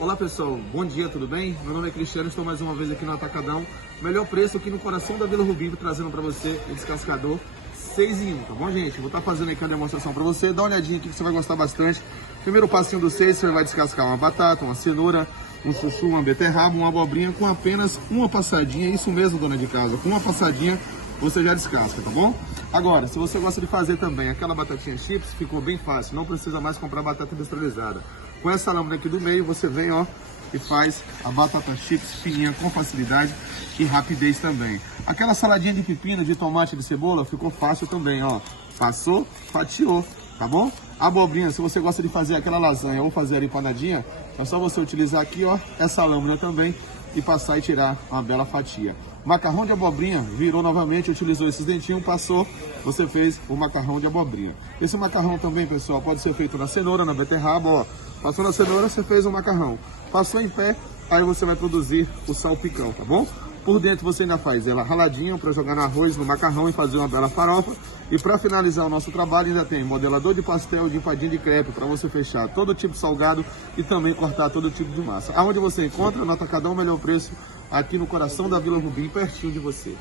Olá pessoal, bom dia, tudo bem? Meu nome é Cristiano, estou mais uma vez aqui no Atacadão. Melhor preço aqui no coração da Vila Rubim, trazendo para você o descascador 6 em 1, tá bom, gente? Vou estar fazendo aqui a demonstração para você, dá uma olhadinha aqui que você vai gostar bastante. Primeiro passinho do 6, você vai descascar uma batata, uma cenoura, um chuchu, uma beterraba, uma abobrinha com apenas uma passadinha. Isso mesmo, dona de casa, com uma passadinha você já descasca, tá bom? Agora, se você gosta de fazer também aquela batatinha chips, ficou bem fácil, não precisa mais comprar batata industrializada. Com essa lâmina aqui do meio, você vem, ó, e faz a batata chips fininha com facilidade e rapidez também. Aquela saladinha de pepino, de tomate, de cebola, ficou fácil também, ó. Passou, fatiou, tá bom? Abobrinha, se você gosta de fazer aquela lasanha ou fazer a empanadinha, é só você utilizar aqui, ó, essa lâmina também e passar e tirar uma bela fatia. Macarrão de abobrinha, virou novamente, utilizou esses dentinhos, passou, você fez o macarrão de abobrinha. Esse macarrão também, pessoal, pode ser feito na cenoura, na beterraba, ó. Passou na cenoura, você fez o macarrão. Passou em pé, aí você vai produzir o salpicão, tá bom? Por dentro você ainda faz ela raladinha para jogar no arroz, no macarrão e fazer uma bela farofa. E para finalizar o nosso trabalho ainda tem modelador de pastel, de empadinha de crepe para você fechar todo tipo de salgado e também cortar todo tipo de massa. Aonde você encontra no Atacadão, melhor preço, aqui no coração da Vila Rubim, pertinho de você.